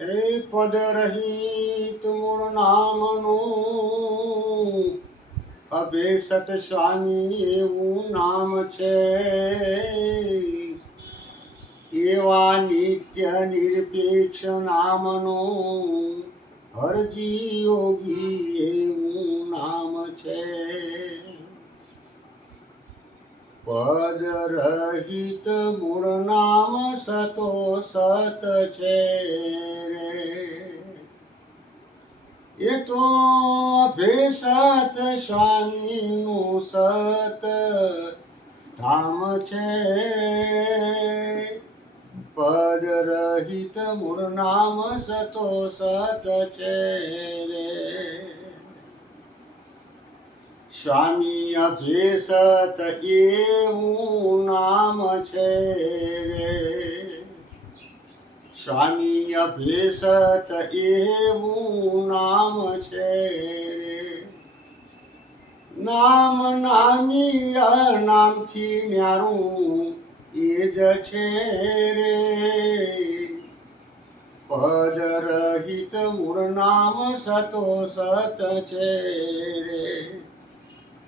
એ પદ રહિત મૂળ નામનું અભેસત સ્વામી એવું નામ છે. એવા નિત્ય નિરપેક્ષ નામનું હરજી યોગી એવું નામ છે. પદ રહિત મૂળ નામ સતો સત છે રે. એ તો અભેસત સ્વામીનું સત ધામ છે. પદ રહિત મૂળ નામ સતો સત છે રે. સ્વામી અભેસત એવું નામ છે રે. સ્વામી અભેસત એવું નામ છે રે. નામ નામી નામથી ન્યારું એ જ છે રે. પદ રહિત મૂળ નામ સતો સત છે રે.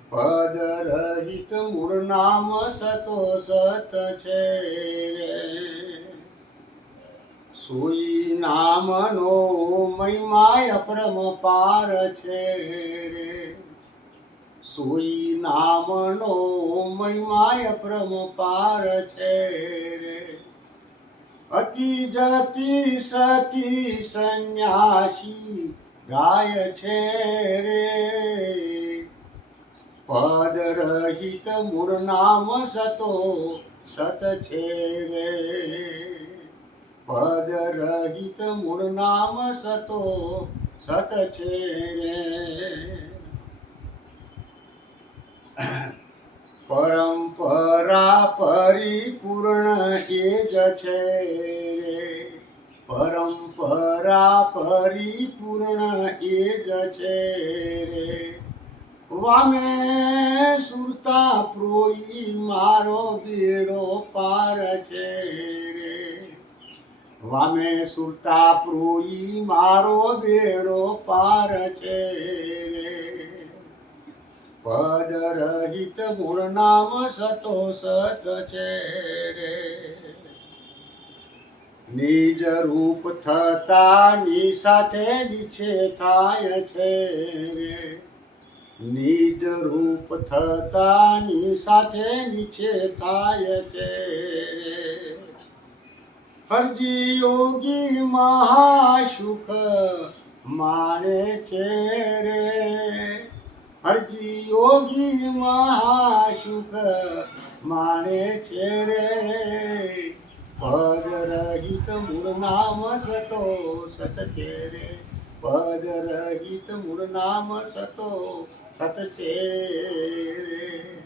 પદ રહિત મૂળ નામ સતો સત છે રે. સોઈ નામનો મહિમા અપરંપાર છે રે. સોઈ નામનો મહિમા અપરંપાર છે રે. અતિ જતિ સતી સંન્યાસી ગાય છે રે. પદ રહિત મૂળ નામ સતો સત છે રે. પદ રહિત મૂળ નામ સતો સત છે રે. પરંપરા પરિપૂર્ણ એ જ છે રે. પરંપરા પરિપૂર્ણ એ જ છે રે. વામે સુરતા પ્રોઈ મારો બેડો પાર છે રે. વામે સુરતા પ્રોઈ મારો બેડો પાર છે રે. પદ રહિત મૂળ નામ સતો સત છે રે. નિજ રૂપ થતાની સાથે નીચે થાય છે રે. નિજ રૂપ થતાની સાથે નીચે થાય છે રે. હરજી યોગી મહાસુખ માણે છે રે. હરજી યોગી મહાસુખ માણે છે રે. પદ રહિત મૂળ નામ સતો સત છે રે. પદ રહિત મૂળ નામ સતો સત છે રે.